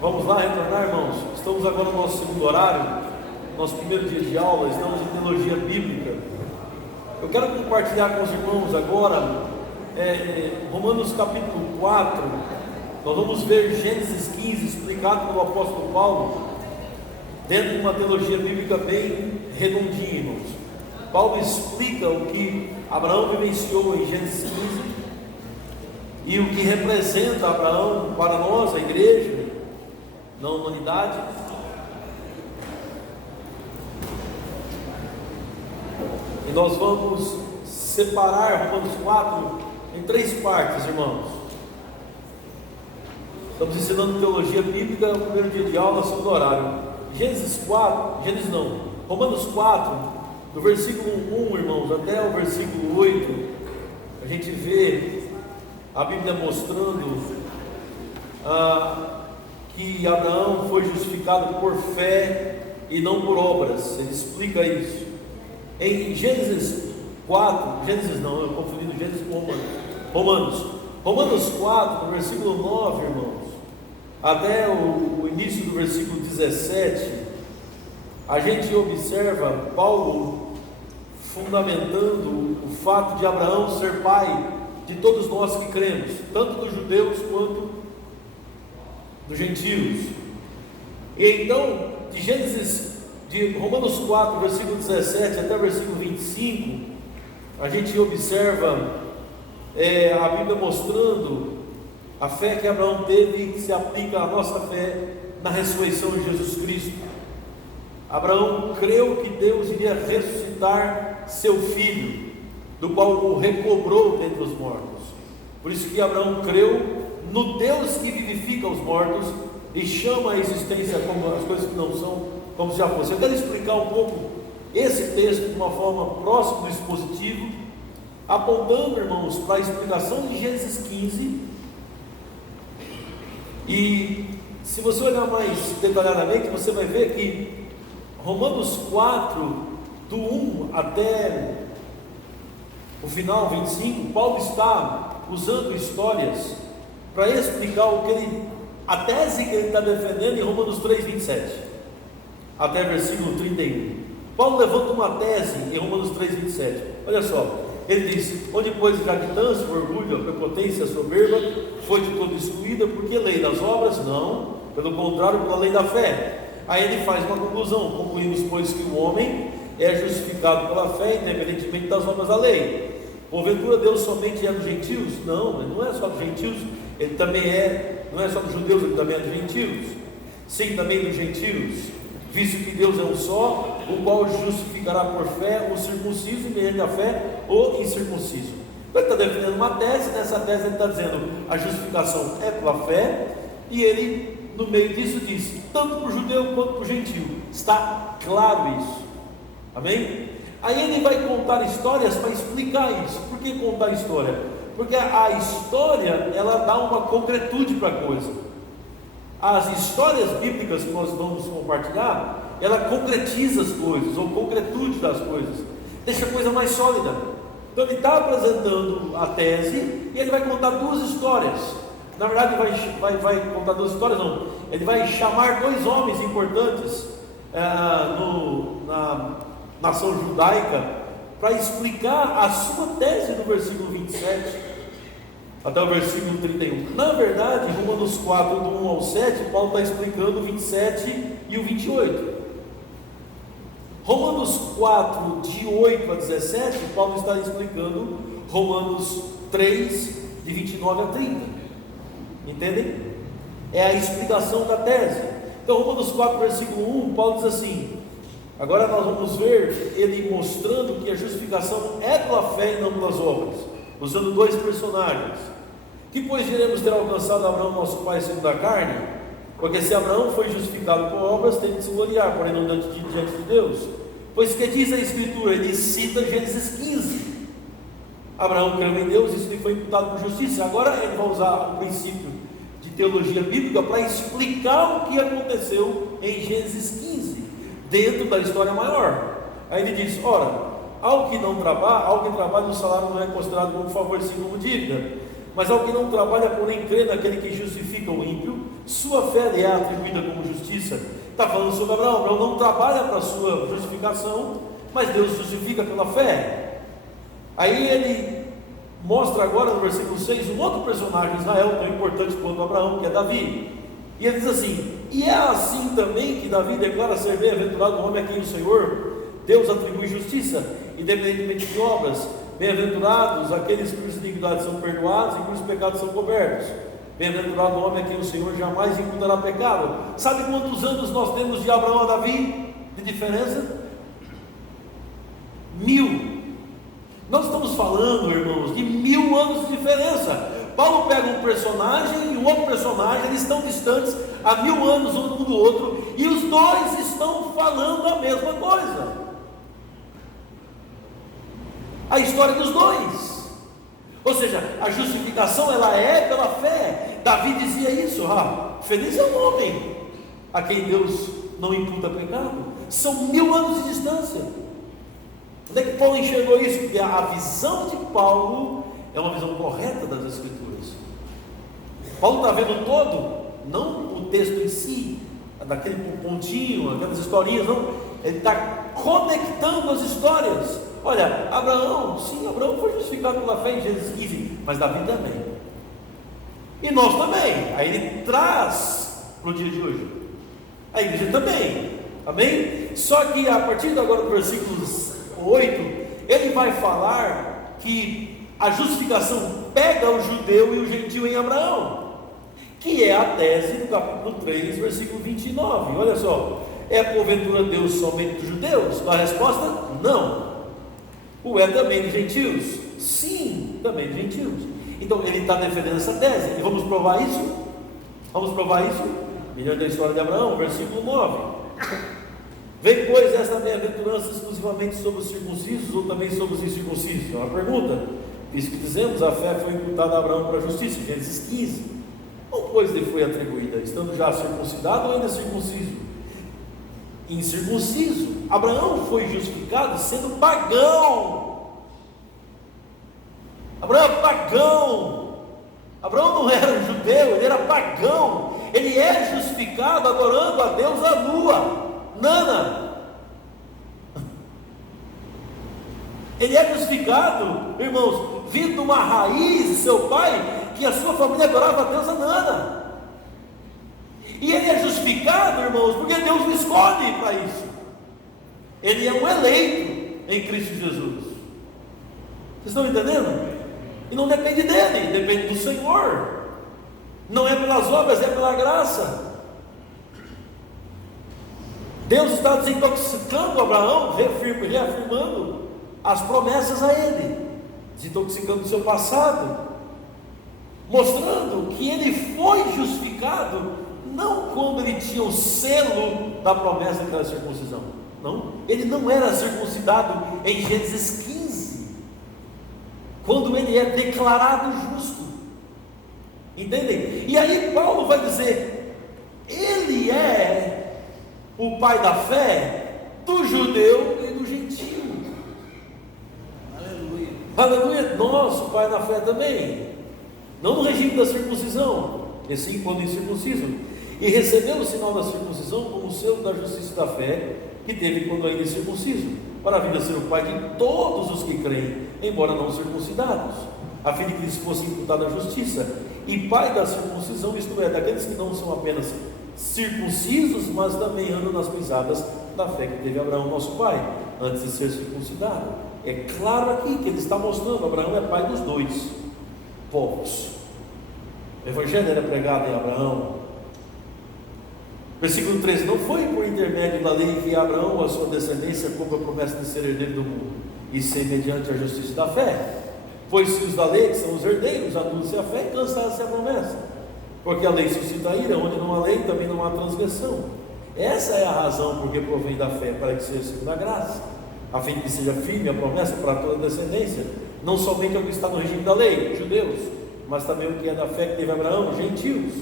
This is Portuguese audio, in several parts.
Vamos lá retornar, irmãos. Estamos agora no nosso segundo horário, nosso primeiro dia de aula. Estamos em teologia bíblica. Eu quero compartilhar com os irmãos agora Romanos capítulo 4. Nós vamos ver Gênesis 15 explicado pelo apóstolo Paulo dentro de uma teologia bíblica bem redondinha, irmãos. Paulo explica o que Abraão vivenciou em Gênesis 15 e o que representa Abraão para nós, a igreja, na humanidade. E nós vamos separar Romanos 4 em 3 partes, irmãos. Estamos ensinando teologia bíblica, o primeiro dia de aula, segundo horário. Romanos 4, do versículo 1, irmãos, até o versículo 8, a gente vê a Bíblia mostrando que Abraão foi justificado por fé e não por obras. Ele explica isso em Gênesis 4, eu confundi Gênesis com Romanos 4, no versículo 9, irmãos, até o início do versículo 17, a gente observa Paulo fundamentando o fato de Abraão ser pai de todos nós que cremos, tanto dos judeus quanto dos gentios. E então, de Romanos 4, versículo 17 até o versículo 25, a gente observa a Bíblia mostrando a fé que Abraão teve e que se aplica à nossa fé na ressurreição de Jesus Cristo. Abraão creu que Deus iria ressuscitar seu filho, do qual o recobrou dentre os mortos. Por isso que Abraão creu no Deus que vivifica os mortos e chama a existência como as coisas que não são, como se já fossem. Eu quero explicar um pouco esse texto de uma forma próxima do expositivo, apontando, irmãos, para a explicação de Gênesis 15. E se você olhar mais detalhadamente, você vai ver que Romanos 4, do 1 até o final 25, Paulo está usando histórias para explicar a tese que ele está defendendo em Romanos 3, 27 até versículo 31. Paulo levanta uma tese em Romanos 3, 27. Olha só, ele diz: onde pois a jactância, o orgulho, a prepotência, a soberba foi de todo excluída, porque lei das obras? Não, pelo contrário, pela lei da fé. Aí ele faz uma conclusão: concluímos, pois, que o homem é justificado pela fé, independentemente das obras da lei. Porventura Deus somente é dos gentios? Não, ele não é só dos gentios, ele também não é só dos judeus, ele também é dos gentios. Sim, também dos gentios, visto que Deus é um só, o qual justificará por fé o circunciso e mediante a fé o incircunciso. Então ele está defendendo uma tese. Nessa tese ele está dizendo: a justificação é pela fé, e ele, no meio disso, diz: tanto para o judeu quanto para o gentio. Está claro isso, amém? Aí ele vai contar histórias para explicar isso. Por que contar história? Porque a história, ela dá uma concretude para a coisa. As histórias bíblicas que nós vamos compartilhar, ela concretiza as coisas, ou concretude das coisas, deixa a coisa mais sólida. Então ele está apresentando a tese e ele vai contar 2 histórias. Na verdade, vai contar 2 histórias, não. Ele vai chamar 2 homens importantes na nação judaica para explicar a sua tese do versículo 27 até o versículo 31. Na verdade, Romanos 4, do 1 ao 7, Paulo está explicando o 27 e o 28. Romanos 4, de 8 a 17, Paulo está explicando Romanos 3, de 29 a 30. Entendem? É a explicação da tese. Então, Romanos 4, versículo 1, Paulo diz assim: agora nós vamos ver ele mostrando que a justificação é pela fé e não pelas obras, usando 2 personagens. Que pois diremos ter alcançado Abraão, nosso pai, segundo a carne? Porque se Abraão foi justificado por obras, tem de se gloriar, porém não diante de Deus. Pois que diz a Escritura? Ele cita Gênesis 15. Abraão creu em Deus, isso lhe foi imputado por justiça. Agora ele vai usar o princípio de teologia bíblica para explicar o que aconteceu em Gênesis 15, dentro da história maior. Aí ele diz: ora, ao que trabalha, o salário não é considerado como favor, sim como dívida. Mas ao que não trabalha, porém crê naquele que justifica o ímpio, sua fé lhe é atribuída como justiça. Está falando sobre Abraão. Abraão não trabalha para a sua justificação, mas Deus justifica pela fé. Aí ele mostra agora no versículo 6 um outro personagem de Israel, tão importante quanto Abraão, que é Davi. E ele diz assim: e é assim também que Davi declara ser bem-aventurado o homem a quem o Senhor Deus atribui justiça, independentemente de obras. Bem-aventurados aqueles cujas iniquidades são perdoadas e cujos pecados são cobertos. Bem-aventurado o homem a quem o Senhor jamais imputará pecado. Sabe quantos anos nós temos de Abraão a Davi de diferença? 1000. Nós estamos falando, irmãos, de 1000 anos de diferença. Paulo pega um personagem e um outro personagem, eles estão distantes há 1000 anos um do outro, e os dois estão falando a mesma coisa. A história dos dois. Ou seja, a justificação ela é pela fé. Davi dizia isso: feliz é o homem a quem Deus não imputa pecado. São 1000 anos de distância. Onde é que Paulo enxergou isso? Porque a visão de Paulo é uma visão correta das Escrituras. Paulo está vendo todo, não o texto em si, daquele pontinho, aquelas historinhas, não. Ele está conectando as histórias. Olha, Abraão foi justificado pela fé em Gênesis 15, mas Davi também. E nós também. Aí ele traz para o dia de hoje. A igreja também. Amém? Só que a partir de agora do versículo 8, ele vai falar que a justificação pega o judeu e o gentil em Abraão, que é a tese do capítulo 3, versículo 29. Olha só: é porventura Deus somente dos judeus? A resposta: não. O é também de gentios? Sim, também de gentios. Então ele está defendendo essa tese. E vamos provar isso? Vamos provar isso? Mediante a história de Abraão, versículo 9. Vem, pois, esta bem-aventurança exclusivamente sobre os circuncisos ou também sobre os incircuncisos? É uma pergunta. Isso que dizemos, a fé foi imputada a Abraão para a justiça, Gênesis 15. Ou pois lhe foi atribuída, estando já circuncidado ou ainda circunciso? Incircunciso. Abraão foi justificado sendo pagão. Abraão é pagão. Abraão não era judeu, ele era pagão. Ele é justificado adorando a Deus à lua, Nana. Ele é justificado, irmãos, vindo de uma raiz de seu pai, que a sua família adorava a Deus a Nana. E ele é justificado, irmãos, porque Deus o escolhe para isso. Ele é um eleito em Cristo Jesus. Vocês estão entendendo? E não depende dele, depende do Senhor. Não é pelas obras, é pela graça. Deus está desintoxicando Abraão, reafirmando as promessas a ele, desintoxicando o seu passado, mostrando que ele foi justificado não quando ele tinha o selo da promessa da circuncisão. Não, ele não era circuncidado em Gênesis 15, quando ele é declarado justo. Entendem? E aí Paulo vai dizer: ele é o pai da fé do judeu e do gentio. Aleluia. Aleluia. Nosso pai da fé também, não no regime da circuncisão, e sim quando incircunciso. E recebeu o sinal da circuncisão como o selo da justiça da fé, que teve quando ainda circunciso, para a vida ser o pai de todos os que creem, embora não circuncidados, a fim de que lhes fosse imputada a justiça, e pai da circuncisão, isto é, daqueles que não são apenas circuncisos, mas também andam nas pisadas da fé que teve Abraão, nosso pai, antes de ser circuncidado. É claro aqui que ele está mostrando: Abraão é pai dos dois povos. O evangelho era pregado em Abraão. Versículo 13: não foi por intermédio da lei que Abraão ou a sua descendência cumpre a promessa de ser herdeiro do mundo, e ser mediante a justiça da fé. Pois se os da lei, que são os herdeiros, anulam-se a fé e cansaram-se a promessa. Porque a lei suscita ira, onde não há lei também não há transgressão. Essa é a razão porque provém da fé, para que seja segundo a graça, a fim de que seja firme a promessa para toda a descendência, não somente o que está no regime da lei, judeus, mas também o que é da fé que teve Abraão, gentios.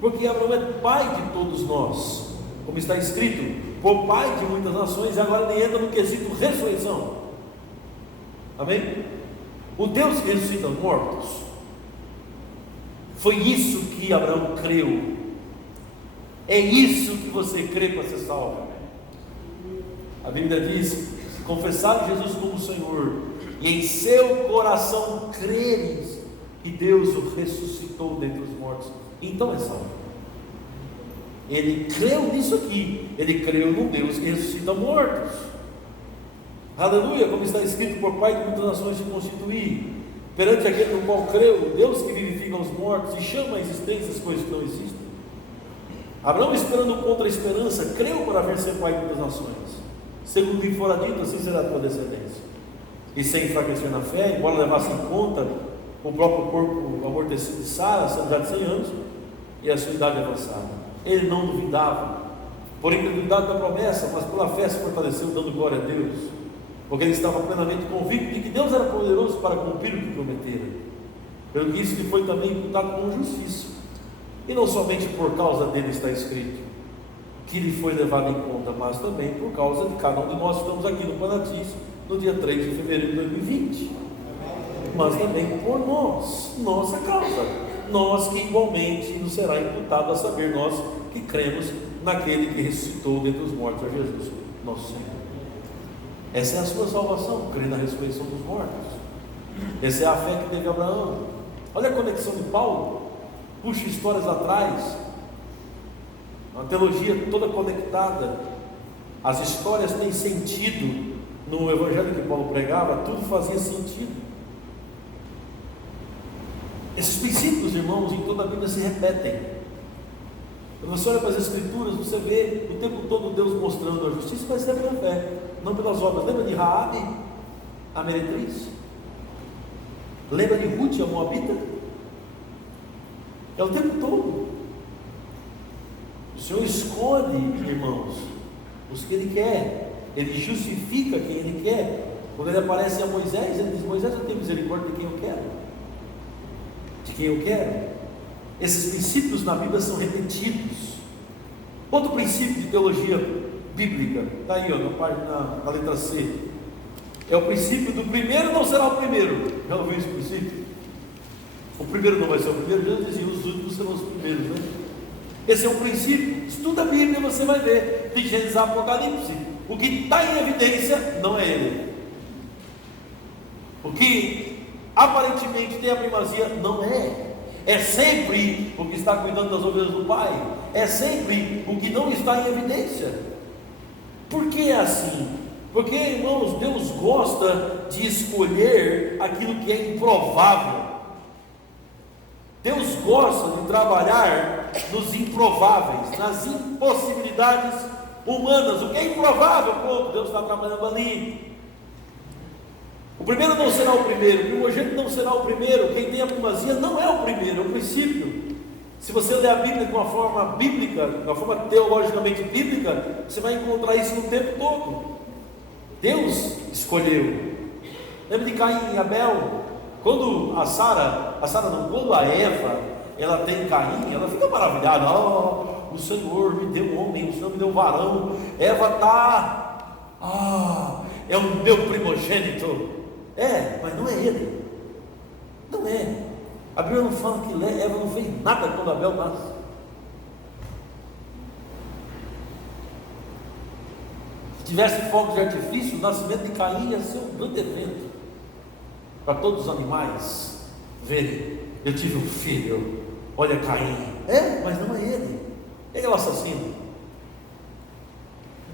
Porque Abraão é pai de todos nós, como está escrito: por pai de muitas nações. E agora ele entra no quesito ressurreição. Amém? O Deus que ressuscita os mortos Foi isso que Abraão creu. É isso que você crê para ser salvo. A Bíblia diz: confessar Jesus como Senhor e em seu coração creres que Deus o ressuscitou dentre os mortos, então é salvo. Ele creu nisso aqui. Ele creu num Deus que ressuscita mortos. Aleluia, como está escrito: por Pai de muitas nações se constituir, perante aquele no qual creu, Deus que vivifica os mortos e chama à existência as coisas que não existem. Abraão, esperando contra a esperança, creu para vir ser pai de muitas nações. Segundo lhe fora dito, assim será a tua descendência. E sem enfraquecer na fé, embora levasse em conta o próprio corpo amortecido de Sara, sendo já de 100 anos, e a sua idade avançada, ele não duvidava, por incredulidade da promessa, mas pela fé se fortaleceu, dando glória a Deus, porque ele estava plenamente convicto de que Deus era poderoso para cumprir o que prometera. Pelo que isso lhe foi também imputado como justiça, e não somente por causa dele está escrito que lhe foi levado em conta, mas também por causa de cada um de nós que estamos aqui no Panatis, no dia 3 de fevereiro de 2020, mas também por nós, nossa causa, nós que igualmente nos será imputado, a saber, nós que cremos naquele que ressuscitou dentre os mortos, a Jesus, nosso Senhor. Essa é a sua salvação, crer na ressurreição dos mortos. Essa é a fé que teve Abraão. Olha a conexão de Paulo, puxa histórias atrás, uma teologia toda conectada. As histórias têm sentido. No evangelho que Paulo pregava, tudo fazia sentido. Esses princípios, irmãos, em toda a Bíblia se repetem. Quando você olha para as Escrituras, você vê o tempo todo Deus mostrando a justiça, mas sempre pela fé, não pelas obras. Lembra de Raabe, a meretriz? Lembra de Ruth, a moabita? É o tempo todo. O Senhor escolhe, irmãos, os que Ele quer. Ele justifica quem Ele quer. Quando Ele aparece a Moisés, Ele diz: Moisés, eu tenho misericórdia de quem eu quero. De quem eu quero. Esses princípios na Bíblia são repetidos. Outro princípio de teologia bíblica, está aí, ó, na letra C, é o princípio do primeiro não será o primeiro. Já ouviu esse princípio? O primeiro não vai ser o primeiro. Jesus dizia: os últimos serão os primeiros, né? Esse é um princípio. Estuda a Bíblia, você vai ver, de Gênesis a Apocalipse, o que está em evidência não é Ele. O que aparentemente tem a primazia não é. É sempre o que está cuidando das ovelhas do Pai. É sempre o que não está em evidência. Por que é assim? Porque, irmãos, Deus gosta de escolher aquilo que é improvável. Deus gosta de trabalhar nos improváveis, nas impossibilidades humanas. O que é improvável, pronto, Deus está trabalhando ali. O primeiro não será o primeiro, o primogênito não será o primeiro. Quem tem a primazia não é o primeiro, é o princípio. Se você ler a Bíblia de uma forma bíblica, de uma forma teologicamente bíblica, você vai encontrar isso no tempo todo. Deus escolheu. Lembra de Caim e Abel? Quando quando a Eva, ela tem Caim, ela fica maravilhada. O Senhor me deu um homem, o Senhor me deu um varão. Eva está, é o meu primogênito. É, mas não é ele. Não é. A Bíblia não fala que Eva não fez nada quando Abel nasce. Se tivesse fogos de artifício, o nascimento de Caim ia ser um grande evento para todos os animais verem: eu tive um filho, olha Caim. É, mas não é ele. Ele é o assassino.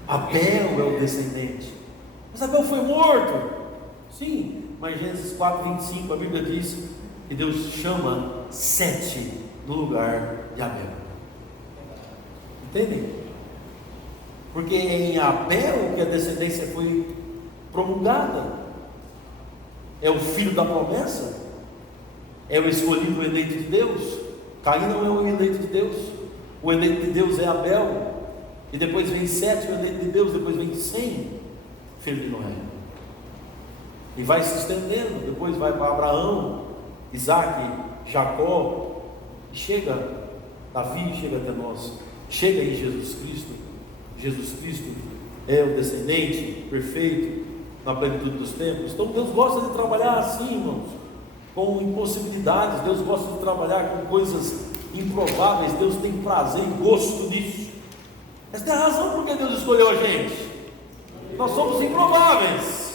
Abel é o descendente. Mas Abel foi morto. Sim, mas Gênesis 4:25 a Bíblia diz que Deus chama Sete no lugar de Abel. Entendem? Porque em Abel que a descendência foi promulgada. É o filho da promessa, é o escolhido, o eleito de Deus. Caim não é o eleito de Deus. O eleito de Deus é Abel, e depois vem Sete, o eleito de Deus, depois vem Sem, filho de Noé, e vai se estendendo. Depois vai para Abraão, Isaac, Jacó, e chega Davi, chega até nós, chega em Jesus Cristo. Jesus Cristo é o descendente perfeito na plenitude dos tempos. Então Deus gosta de trabalhar assim, irmãos. com impossibilidades, Deus gosta de trabalhar com coisas improváveis, Deus tem prazer e gosto nisso. Esta é a razão por que Deus escolheu a gente. Nós somos improváveis.